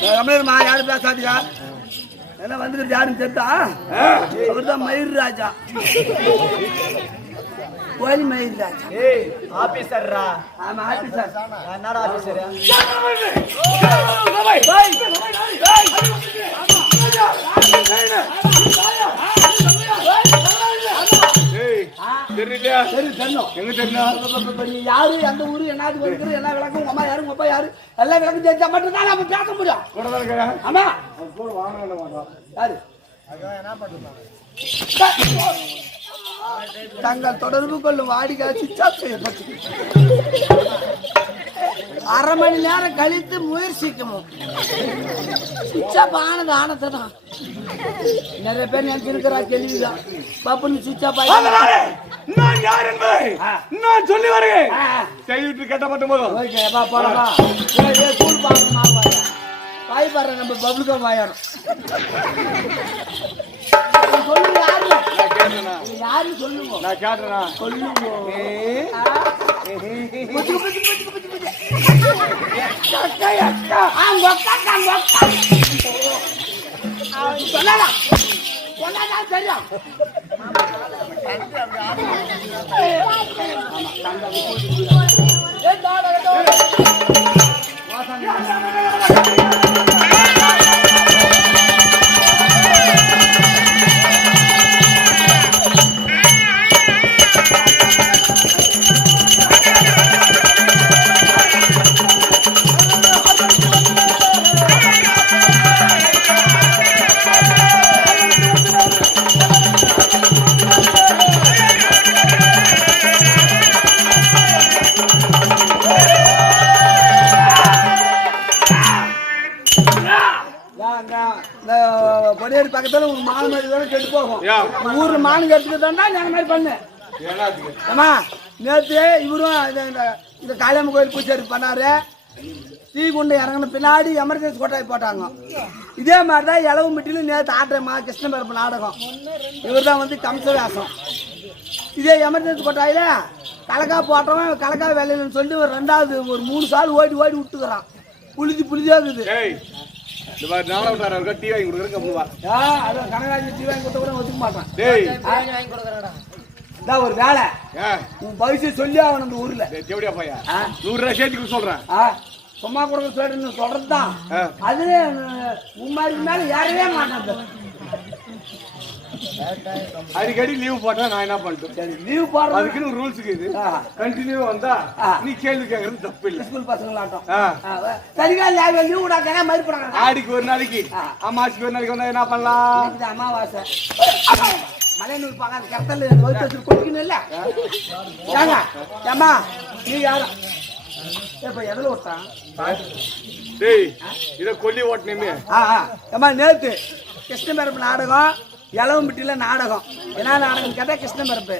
தமிழர்மா யாரும் பேசாதீங்க என்ன வந்துக்கிறது யாருன்னு தெரிந்தா அவர் தான் மயூர் ராஜா கோயில் மயூர் ராஜா ஆபீசர்ரா ஆமா ஆபீசர் என்னடா ஆபீசர் தெரியலையா சரி தெரியும். எங்க தெரியும்? நீ யாரு? எந்த ஊரு? என்னது வருகிற எல்லா விளக்கும் உங்க அம்மா யாரு? உங்க அப்பா யாரு? எல்லா விளக்கும் தெரிஞ்சா மட்டும் தான் நம்ம பேச முடியும். கூட தான் இருக்கா ஆமா. வாங்க யாரு? தங்கள் தொடர்பு கொள்ளும் வாடிக்கை சுவிட்ச் ஆஃப் செய்யப்பட்டது. அரை மணி நேரம் கழித்து முயற்சிக்கணும் சுவிட்ச் ஆஃப் ஆனது நிறைய பேர் நினைச்சிருக்கிறா கேள்விதான். பாப்புன்னு சுவிட்ச் ஆஃப் ஆகி அதனாலே நான் யார் என்பதை நான் சொல்லி வருகிறேன். கைவிட்டு கட்டப்பட்ட போதும். ஓகே வா போலாமா ஏய் ஏய் ஸ்கூல் வாயா பாய் பாரு நம்ம பப்ளிகம் வாயணும் சொல்லுங்க யாரு நான் சொல்லுங்க நான் கேட்டேனா சொல்லுங்க ஆ? புச்சு, புச்சு, புச்சு, இந்த பொடியேரி பக்கத்துல உங்க மான் மாதிரி தானே கெட்டு போகும். ஊர்ல மான் கெடுத்துக்கிட்டா நான் மாதிரி பண்ணு. ஏமா நேத்து இவரும் இந்த- காளியம்மன் கோயில் பூச்சாரி பண்ணாரு. தீ குண்டு இறங்கின பின்னாடி எமர்ஜென்சி கொட்டாய் போட்டாங்க. இதே மாதிரி தான் இளவு மிட்டிலும் நேற்று ஆட்டமா கிருஷ்ணபெருப்பு நாடகம். இவர் தான் வந்து கம்ச வேஷம் இதே எமர்ஜென்சி கொட்டாயில கலக்கா போட்டவன் கலக்கா வேலையிலன்னு சொல்லி ஒரு ரெண்டாவது ஒரு மூணு சால் ஓடி ஓடி விட்டுக்கிறான். புளிதி புளிதியா இருக்குது. இந்த மாதிரி நாடகக்காரர் இருக்கா டீ வாங்கி கொடுக்குறேன் அது டீ வாங்கி கொடுத்த கூட ஒத்துக்க மாட்டான். டேய். வாங்கி கொடுக்குறடா இதான் ஒரு வேலை. உன் பவிஷ்யம் சொல்லி ஆகணும் இந்த ஊர்ல. டேய், எப்படியா பையா. நூறு ரூபாய் சேர்த்து கொடுக்க சொல்றேன். சும்மா கொடுக்க சொல்றேன்னு சொல்றது தான் ஆ. அது உண்மைக்கு மேல ஏறவே மாட்டேன். அடிக்கடி லீவ் போட்டா நான் என்ன பண்ணிட்டேன் சரி லீவ் போடுறது அதுக்குன்னு ரூல்ஸ் இருக்குது. கண்டினியூ வந்தா. நீ கேள்வி கேட்கறது தப்பு இல்லை. ஸ்கூல் பசங்களாட்டம். சரிகால் லேவ் லீவ் விடாக்க மாதிரி போறாங்க ஆடிக்கு ஒரு நாளைக்கு. ஆ. அம்மாச்சிக்கு ஒரு நாளைக்கு வந்தா என்ன பண்ணலாம்? அமாவாசை. மலையனூர் பக்கம் கத்தல வயிற்று குடிக்கணும் இல்ல? ஏங்க ஏம்மா நீ யாரா? இப்ப எதுல விட்டான் டேய் இத கொல்லி ஓட்டணுமே. ஆ ஆ. ஏம்மா நேத்து கிருஷ்ணபெரப்பு நாடகம் இளவம்பட்டியில் நாடகம். என்ன நாடகம் கேட்டால் கிருஷ்ணபரப்பு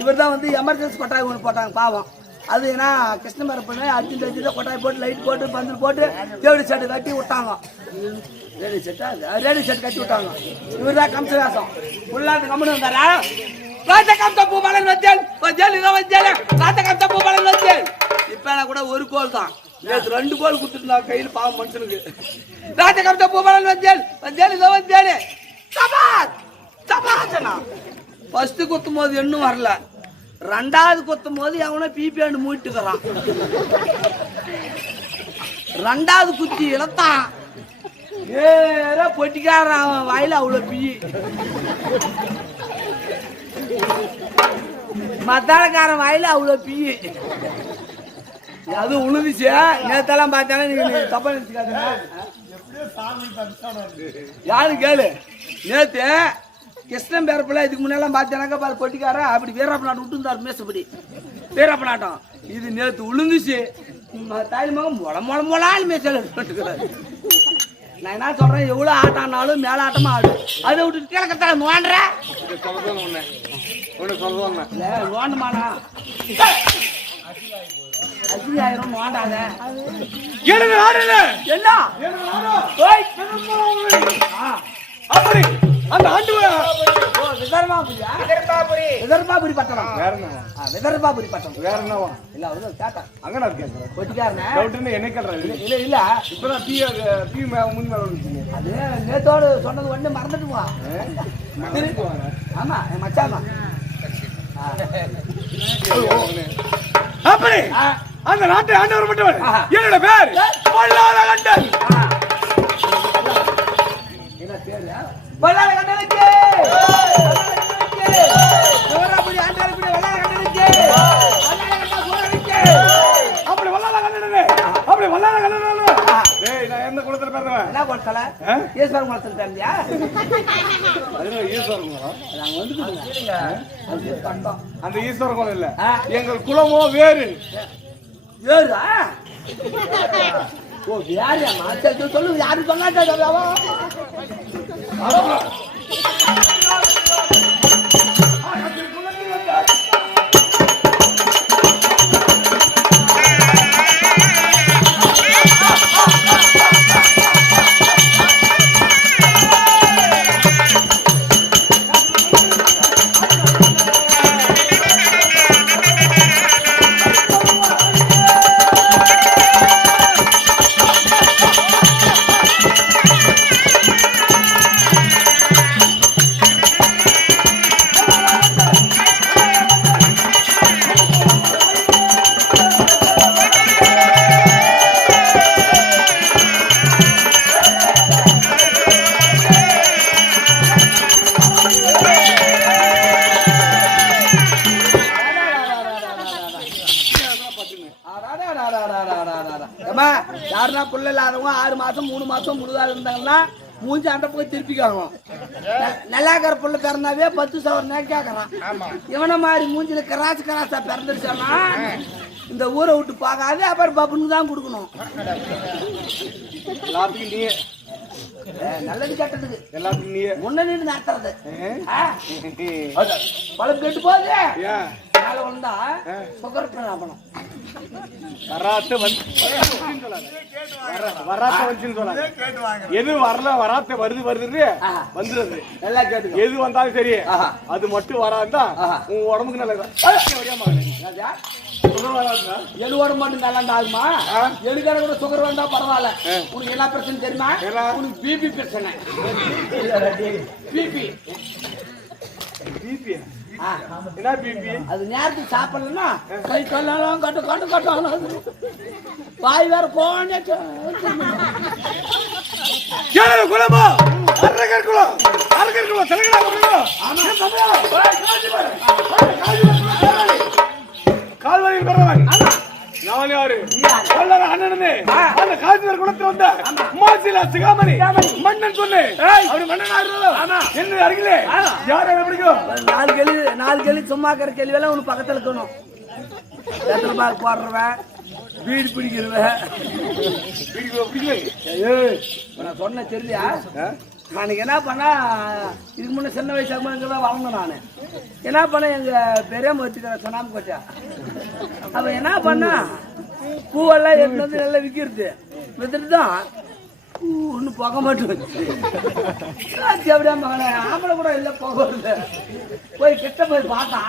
இவர் தான் வந்து எமர்ஜென்சி கொட்டாய் ஒன்று போட்டாங்க பாவம். அது ஏன்னா கிருஷ்ணபெரப்புன்னு அர்ஜென்ட் அர்ஜென்ட்டாக கொட்டாய் போட்டு லைட் போட்டு பந்தல் போட்டு தேவடி செட்டு கட்டி விட்டாங்க. ரேடி செட்டா ரேடி செட் கட்டி விட்டாங்க. இவர் தான் கம்ச உள்ளாட்டு ஃபுல்லாக கம்பெனி வந்தாரா? ராஜ கம்ச பூபாலன் வச்சேன். வச்சேன் இதை வச்சேன். ராஜ கம்ச பூபாலன் வச்சேன். இப்போ நான் கூட ஒரு கோல் தான். நேற்று ரெண்டு கோல் கொடுத்துருந்தான் கையில் பாவம் மனுஷனுக்கு. ராஜ கம்ச பூபாலன் வச்சேன். வச்சேன் இதை வச்சேன். சபாத் சபாச்சனா ஃபர்ஸ்ட் குத்தும் போது இன்னும் வரல. ரெண்டாவது குத்தும் போது எவனோ பிபிஆண்டு மூட்டுக்கிறான் ரெண்டாவது குத்தி இழத்தான். நேரா பொட்டிக்காரன் வாயில அவ்வளோ பீ. மத்தாளக்காரன் வாயில அவ்வளோ பீ. அது உழுதுச்சு. நேத்தெல்லாம் பார்த்தானே நீங்க தப்பா நினைச்சுக்காதுங்க யாரு கேளு? நேத்து கிருஷ்ணன் பேரப்பில் இதுக்கு முன்னெல்லாம் பார்த்தேனாக்கா பாரு பொட்டிக்கார அப்படி வீரப்ப நாட்டம் விட்டுருந்தாரு மேசப்படி வீரப்ப நாட்டம் இது நேத்து உளுந்துச்சு. தாய் மகன் முள முள முளான்னு மேய்ச்சல் நான் என்ன சொல்றேன்? எவ்வளோ ஆட்டம் ஆனாலும் மேல ஆட்டமா ஆடு. அதை விட்டுட்டு கிழக்கத்தால நோண்டுற? அசிரி ஆயிரம் நோண்டாத. என்ன? அப்படி. அந்த ஆண்டு ஓ, வித விதர்பாபுரியா விதர்பாபுரி விதர்பாபுரி பட்டணம். வேற என்னவா? ஆ, விதர்பாபுரி பட்டணம். வேற என்னவா? இல்ல அவரு கேட்டான் அங்கடா இருக்கேன் கொட்டிக்காரனே டவுட்னு என்ன கேட்கறாரு இல்ல இல்ல இப்பதான் டீ டீ முன் மேல வந்துச்சுங்க அது நேத்தோடு சொன்னது ஒண்ணு மறந்துட்டுமா ஆமா என் மச்சான் அப்படி. அந்த நாட்டை ஆண்டவர் மட்டும். என்னோட பேர் பொல்லாத கண்டன். என்ன பேரு? வல்லார கண்டனுக்கு ஆண்டாரக்குடி வல்லார கண்டனுக்கு வல்லார கண்டா சூரனுக்கு அப்படி அப்படி கண்ணனே! ஆ. டேய் நான் எந்த குலத்துல பிறந்தவன்? என்ன கொடுத்தல ஆ? ஈஸ்வரன் குளத்துல பேந்தியா அது ஈஸ்வரன் நாங்க வந்துக்கிடுங்க அது கண்டோம். அந்த ஈஸ்வர குலம் இல்ல. எங்கள் குலமோ வேறு? ஏறா ஓ யாரியாமா சரி சொல்லு. யாரு சொன்னாக்கா சொல்லுவா? ஏம்மா, மூஞ்சி அந்த பக்கம் திருப்பிக்காங்க நல்லா இருக்கிற புள்ள பிறந்தாவே பத்து சவரனே கேட்கறான் இவனை மாதிரி மூஞ்சில கராசு கராசா பிறந்துருச்சானா? இந்த ஊரை விட்டு பார்க்காது அப்புறம் பப்புன்னு தான் கொடுக்கணும். நல்லது கெட்டதுக்கு. எல்லாத்துக்கும் முன்ன நின்று நடத்துறது. பழம் கெட்டு போகுது. மேல வந்தா சுகர் வராத்த வராத்த வந்துச்சுன்னு சொல்லாத. எது வரல வராத்த வருது வருது நல்லா கேட்டுக்கோ எது வந்தாலும் சரி ஆஹா. அது மட்டும் வராதா ஆஹா. உன் உடம்புக்கு நல்லது உடம்பு மட்டும் நல்லா ஆகுமா எடுக்கிற கூட சுகர் வந்தா பரவாயில்ல உனக்கு என்ன பிரச்சனை தெரியுமா? உனக்கு பிபி பிரச்சனை பிபி பிபி என்ன பிபி? அது நேரத்துக்கு சாப்பிடலன்னா கை கல்லாம் கட்டு கட்டு கட்டும் வாய் வேற கோணே ஏழு குலமா அரகர் குலம் அரகர் குலம் செலகடா குலம் கால்வாயில் பிறவன் நான் யாரு வல்லர அண்ணனே அந்த காசிவர் குலத்துல வந்த மாசிலா சிகாமணி. மன்னன் சொன்னே. அவரு மன்னன் ஆடுறதோ என்ன அருகிலே. யார் என்ன பிடிக்கும் நாலு கேள்வி நாலு கேள்வி சும்மா இருக்கிற கேள்வி எல்லாம் உனக்கு பக்கத்துல இருக்கணும். எத்தனை பால் போடுறவன்? வீடு பிடிக்கிறவன். பிடிக்கல இப்ப நான் சொன்ன தெரியா நான் என்ன பண்ணா இதுக்கு முன்ன சின்ன வயசு இங்கே தான் வளர்ந்தேன் நான். என்ன பண்ண எங்க பெரியம்மா வச்சுக்கிற சொன்னாம போச்சா? அவன் என்ன பண்ணா பூவெல்லாம் எடுத்து வந்து நல்லா விற்கிறது வித்துட்டு தான் ஒன்று போக மாட்டேன் அப்படியே மகனே ஆம்பளை கூட இல்லை போக போய் கிட்ட போய் பார்த்தா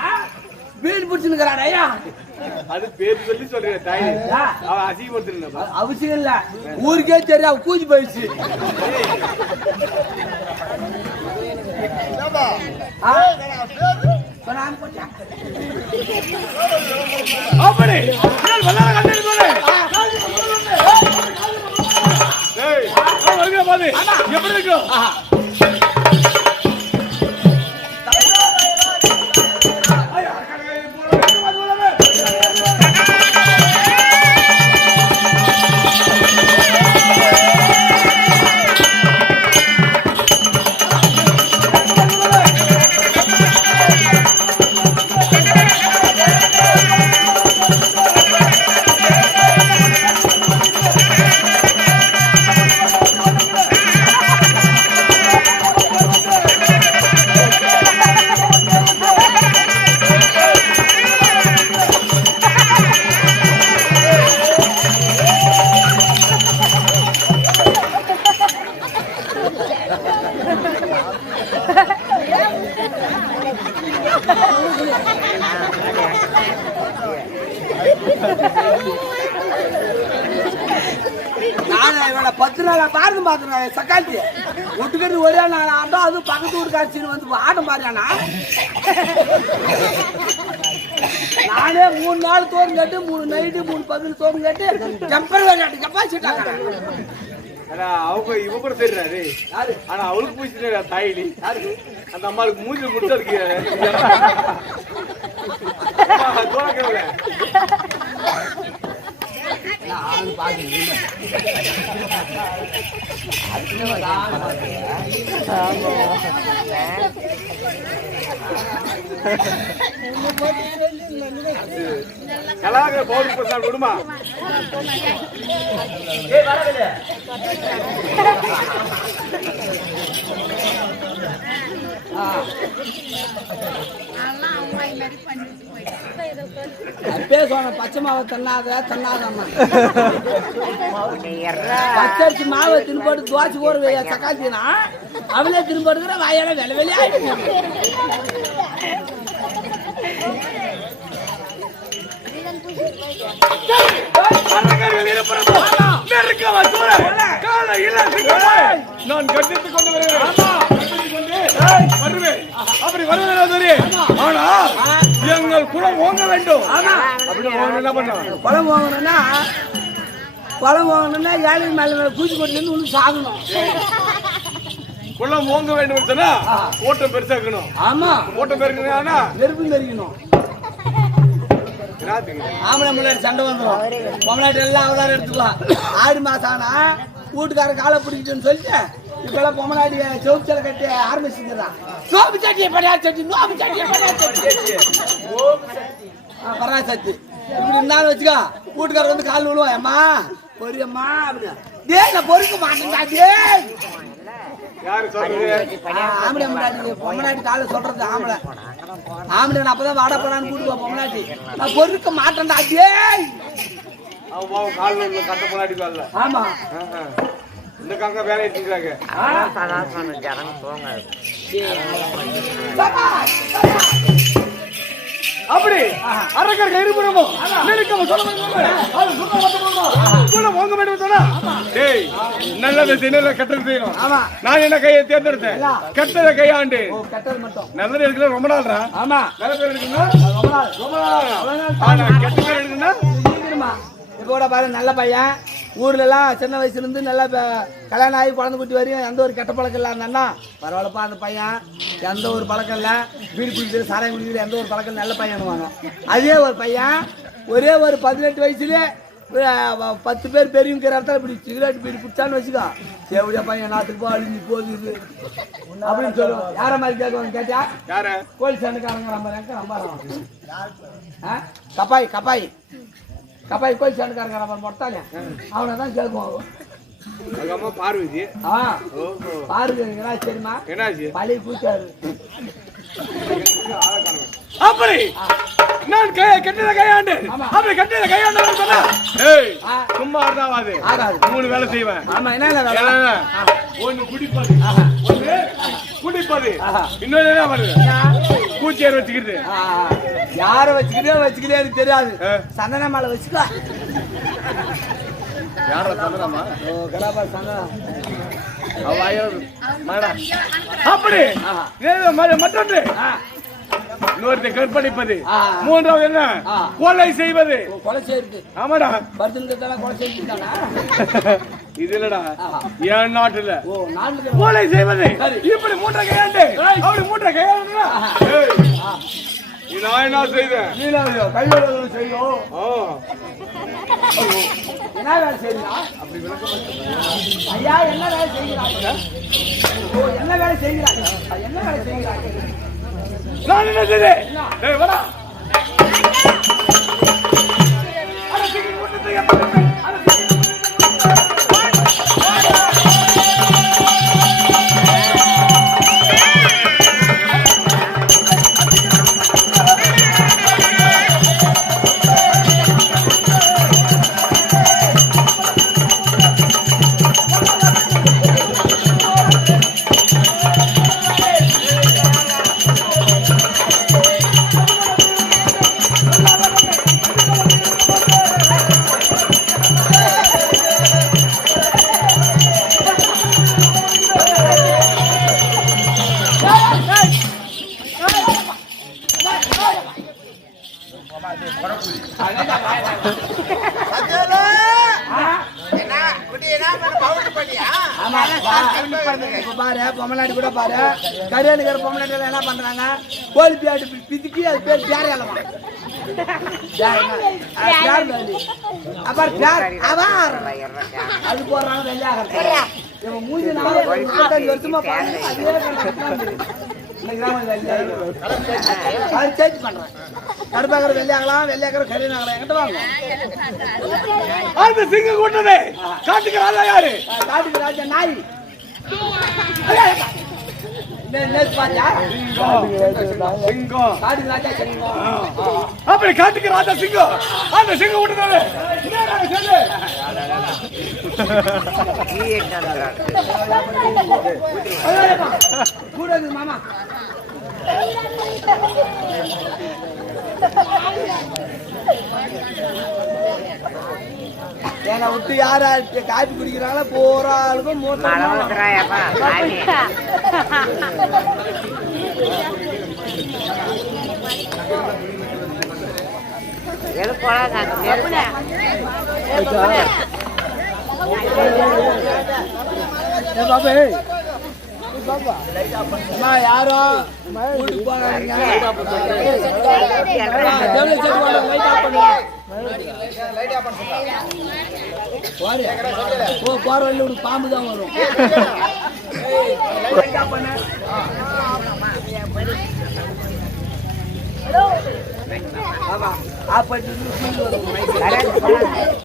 வீடு பிடிச்சுன்னுக்கிறான் ஐயா. அது பேர் சொல்லி சொல்றேன் தாய். அவன் அசிங்கப்படுத்துறேன் அ- அவசியம் இல்ல. ஊருக்கே தெரியும் அவ கூஞ்சி போயிடுச்சு? அப்படி வல்லார கண்ணன் சொல்லு ஏய் அவன் வருகிற பாரு எப்படி இருக்கும் பத்து நாள் பாருங்க பாத்துறேன் சக்காத்தி ஒட்டுக்கட்டு ஒரே நாள் ஆட்டம் அதுவும் பக்கத்து ஊர் காட்சின்னு வந்து ஆட்டம் பாருயானா நானே மூணு நாள் தோறும் கட்டு மூணு நைட்டு மூணு பதினு தோறும் கட்டு டெம்பர் விளையாட்டு கப்பாசிட்டாங்க ஆனா அவங்க இவ கூட தெரியாது யாரு? ஆனா அவளுக்கு போயிட்டு தாயிலி. அந்த அம்மாளுக்கு மூஞ்சி முடிச்சு கலாக பவுடர் போட்டு விடுமா ஏய் பச்சை மாவை தன்னாத தன்னாதம்மா. பச்சரிசி மாவை திருப்பாட்டு துவாச்சி போற வையா சக்காத்தினா அவளே திருப்பாட்டுக்கிற வாயால வெலை வெளியாயிடுச்சு நான் கொண்டு வருகிறேன். வருவேன். அப்படி வருவதா சரி. ஆனா எங்கள் குலம் ஓங்க வேண்டும். அப்படி என்ன பண்ண பழம் வாங்கணும்னா பழம் வாங்கணும்னா ஏழை மேல பூச்சி கொண்டு ஒன்று சாகணும். குலம் ஓங்க வேண்டும் சொன்னா ஓட்டம் பெருசாக்கணும் ஆமா. ஓட்டம் பெருக்கணும் நெருப்பு தெரிக்கணும்? ஆம்பளை முன்னாடி சண்டை வந்துடும் பொம்மலாட்டி எல்லாம் அவளார எடுத்துக்கலாம். ஆடி மாசம் ஆனா வீட்டுக்கார காலை பிடிக்கிட்டுன்னு சொல்லிட்டு இப்பெல்லாம் பொம்மலாட்டி சோப்பு சிலை கட்டி ஆரம்பிச்சுக்கிறான் சோப்பு சட்டியை படையா சட்டி நோப்பு சட்டியை படையா சட்டி. ஆ, பராசக்தி இப்படி இருந்தாலும் வச்சுக்கோ வீட்டுக்காரர் வந்து கால் விழுவோம் அம்மா பொரியம்மா அப்படி டேய் நான் பொறுக்க மாட்டேன்டா டேய். ஆம்பளை முன்னாடி பொம்மலாட்டி காலை சொல்றது ஆம்பளை. ஆம்பளை நான் அப்பதான் வாட போறான்னு கூட்டு போ பொம்மலாட்டி நான் கட்ட முன்னாடி காலில் ஆமா. இந்த கங்க வேலை எடுத்துக்கிறாங்க அப்படி. அரக்கர்கள் இருபுறமும் நெருக்கம் சொல்ல கூட வாங்க வேண்டும் சொன்னா. டேய் நல்லதை செய்யல கெட்டது செய்யணும். ஆமா. நான் என்ன கையை தேர்ந்தெடுத்தேன்? கெட்டதை கையாண்டு. நல்லது எடுக்கல ரொம்ப நாள்ரா? ஆமா. நல்ல பேர் எடுக்கணும்னா ரொம்ப நாள். ரொம்ப நாள். ஆனா கெட்ட பேர் எடுக்கணும்னா சீக்கிரமா இப்போ கூட பாரு நல்ல பையன். ஊர்ல எல்லாம் சின்ன வயசுல இருந்து நல்லா கல்யாணம் ஆகி குழந்தை குட்டி வரையும் எந்த ஒரு கெட்ட பழக்கம் இல்ல அந்த அண்ணா பரவாயில்லப்பா அந்த பையன் எந்த ஒரு பழக்கம் இல்ல. வீடு குடிக்கிறது சாராயம் குடிக்கிறது எந்த ஒரு பழக்கம் நல்ல பையனுவாங்க அதே ஒரு பையன் ஒரே ஒரு பதினெட்டு வயசுலயே பத்து பேர் பெரியவங்கிற இடத்துல இப்படி சிகரெட் பீடி பிடிச்சான்னு வச்சுக்கோ. எப்படியா பையன் நாட்டுக்கு போ அழிஞ்சு போகுது. அப்படின்னு சொல்லுவோம் யார மாதிரி கேட்குவாங்க கேட்டியா? யார? கோழி சண்டைக்காரங்க நம்ம ஆ? கப்பாய் கப்பாய். கப்பாய் கோழி சண்டைக்காரங்க நம்ம மொட்டாங்க அவனை தான் அவங்க அம்மா பார்வதி. ஆ. என்ன தெரியுமா? என்னாச்சு? பழைய கூட்டாரு அப்படி. நான் கை கெட்டத கையாண்டு. அப்படி கெட்டத கையாண்டு சொன்னா ஏய். சும்மா இருந்தாவாது ஆகாது. மூணு வேலை செய்வேன். ஆமா என்ன வேலை? ஒண்ணு குடிப்பது. ஒண்ணு குடிப்பது. ஆஹா. இன்னொன்னு என்ன பண்ணுது. பூச்சியார் வச்சுக்கிறது. யார வச்சுக்கிட்டே வச்சுக்கிட்டே எனக்கு தெரியாது. சந்தன மாலை வச்சுக்கோ. யார தந்துடாமா ஓ கடாபா சந்தன அப்படி. மற்றொன்று. இன்னொருத்தை கற்பழிப்பது. மூன்றாவது என்ன. கொலை செய்வது. கொலை செய்யுது ஆமாடா. படுத்துன்னு கொலை செய்யுதானா இது இல்லடா. என் நாட்டுல? கொலை செய்வது. சரி. இப்படி மூட்டை கையாண்டு. அப்படி மூட்டை கையாண்டு இது நான் என்ன செய்தேன் நீலாவதியோ கையோட செய்யும். ஆ. என்ன வேலை அப்படி ஐயா என்ன வேலை செய்கிறாங்க? ஓ என்ன வேலை செய்கிறாங்க? என்ன வேலை செய்கிறாங்க? நான் என்ன செய்தேன் கோழி பியாட்டு பி- பிதுக்கி அது பேர் பேர் இலவா அப்புறம் பேர் அவார் அது போடுறாங்க வெள்ளையாக இவன் மூஞ்சி நாளே வருஷமா பாருங்க அதே அது சேஞ்ச் பண்றேன். கருப்பாக்கிற வெள்ளையாகலாம் வெள்ளையாக்கிற கரியனாகலாம் என்கிட்ட வாங்க. அந்த சிங்கம் கூட்டது. காட்டுக்கு ராஜா யாரு? காட்டுக்கு ராஜா நாய். அப்படி காட்டுக்கு ராஜா சிங்கம் அந்த சிங்கம் இருக்குது மாமா என்னை விட்டு யார் யார் காப்பி குடிக்கிறாங்களோ போற ஆளுக்கும் மூத்த யாரோ யாரும் லைட் ஆஃப் பண்ணுங்க போ போற வழியில உனக்கு பாம்பு தான் வரும். ஆமா ஆஃப் பண்ணிட்டு வரும்.